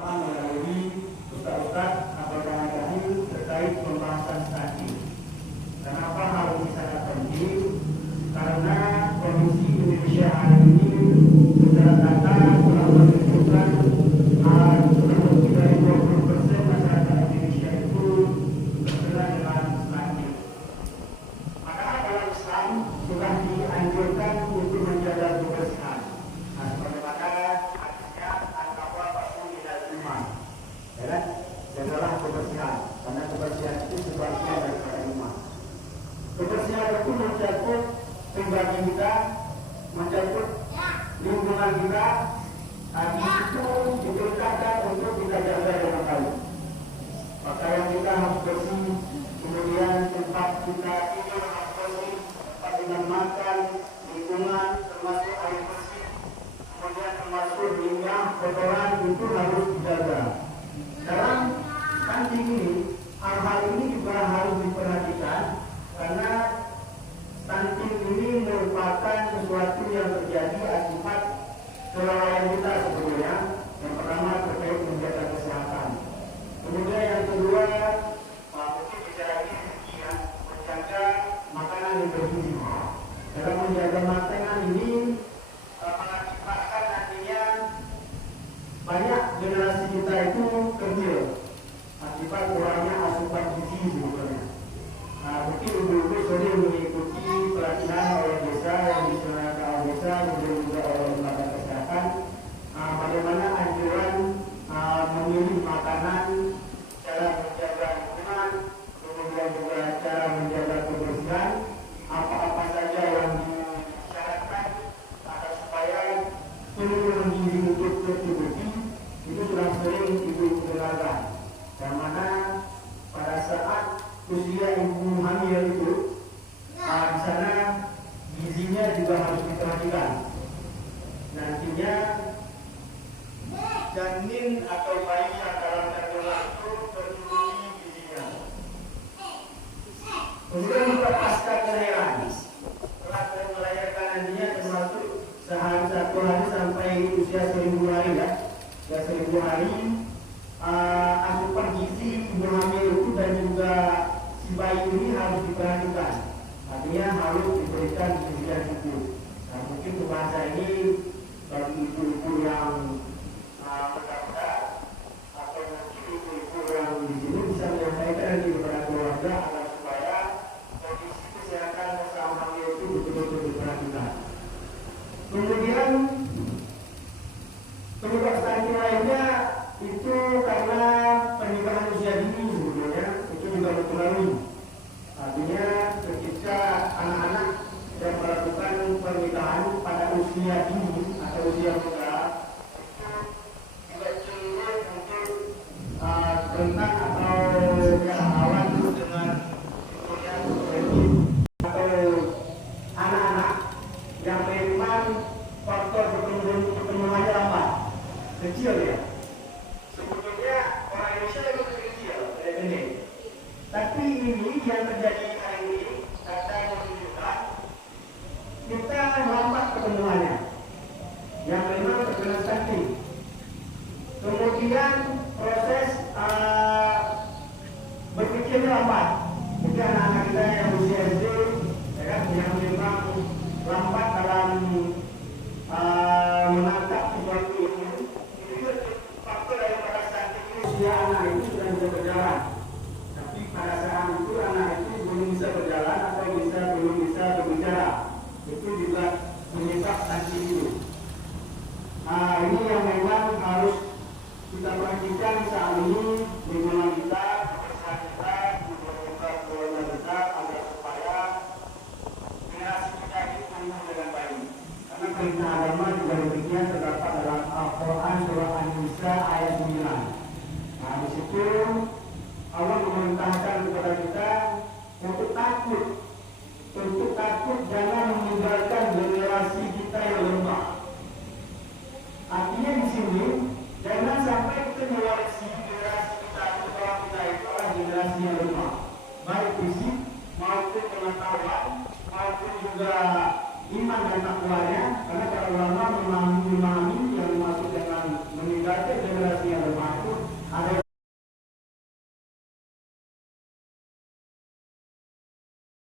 melalui ustaz-ustaz atau dahil terkait pembahasan stunting. Kenapa hal ini sangat penting? Karena kondisi Indonesia hari ini secara data telah menunjukkan lebih dari 20% masyarakat Indonesia itu terkena dengan stunting. Maka dalam Islam sudah dianjurkan untuk menjaga kebersihan. Jagalah kebersihan, karena kebersihan itu sebagian daripada iman. Kebersihan itu mencakup pribadi kita, mencakup lingkungan kita. Habis itu diperintahkan untuk kita jaga dengan baik. Pakaian kita harus bersih, kemudian tempat kita tidur harus bersih, tempat kita makan, lingkungan termasuk air bersih, kemudian termasuk minyak, kotoran itu harus dijaga. Dalam stunting ini, hal-hal ini juga harus diperhatikan karena stunting ini merupakan sesuatu yang terjadi akibat kelalaian kita sebetulnya. Yang pertama terkait menjaga kesehatan. Kemudian yang kedua, mungkin bicara gizi, menjaga makanan yang bergizi. Dalam menjaga makanan ini mengakibatkan nantinya banyak generasi kita itu kecil akibat kurangnya asupan gizi sebetulnya. Mungkin ibu-ibu sering mengikuti pelatihan oleh desa yang diselenggarakan oleh desa, kemudian juga oleh lembaga kesehatan, bagaimana anjuran memilih makanan, cara menjaga lingkungan, kemudian juga cara menjaga kebersihan, apa-apa saja yang disyaratkan agar supaya seluruh gizi untuk tubuh itu sudah sering ibu dengarkan. Yang mana pada saat usia ibu hamil itu, di sana gizinya juga harus diperhatikan. Nantinya janin atau bayi yang dalam kandungan itu tercukupi gizinya. Kemudian juga pasca kelahiran, setelah melahirkan nantinya termasuk sehari 1 hari sampai usia 1000 hari ya. 1000 hari asupan gizi ibu hamil itu dan juga si bayi ini harus diperhatikan. Artinya harus diberikan gizi yang cukup. Nah, mungkin bahasa ini bagi ibu-ibu yang muda-muda atau mungkin ibu-ibu yang di sini bisa menyampaikan di kepada keluarga agar supaya kondisi kesehatan bersama hamil itu betul-betul diperhatikan. Kemudian penyebab stunting lainnya itu karena pernikahan usia dini sebetulnya itu juga mempengaruhi. Artinya ketika anak-anak yang melakukan pernikahan pada usia dini atau usia muda itu juga cenderung untuk rentan atau rawan dengan atau anak-anak yang memang faktor perkembangannya lambat, kecil ya. Sebetulnya orang Indonesia itu kecil, pendek. Tapi ini yang terjadi hari ini, data menunjukkan kita lambat perkembangannya, yang memang terkena stunting. Kemudian proses berpikirnya lambat. Mungkin anak-anak kita yang usia SD, ya kan, yang memang lambat dalam menangkap sesuatu ini faktor daripada stunting ini. Usia anak itu sudah bisa berjalan, tapi pada saat itu anak itu belum bisa berjalan atau belum bisa berbicara, itu juga menyebab stunting itu. Ini yang memang harus kita perhatikan saat ini lingkungan kita, kebersihan kita, keluarga kita agar supaya generasi kita ini tumbuh dengan baik. Karena perintah agama juga demikian terdapat dalam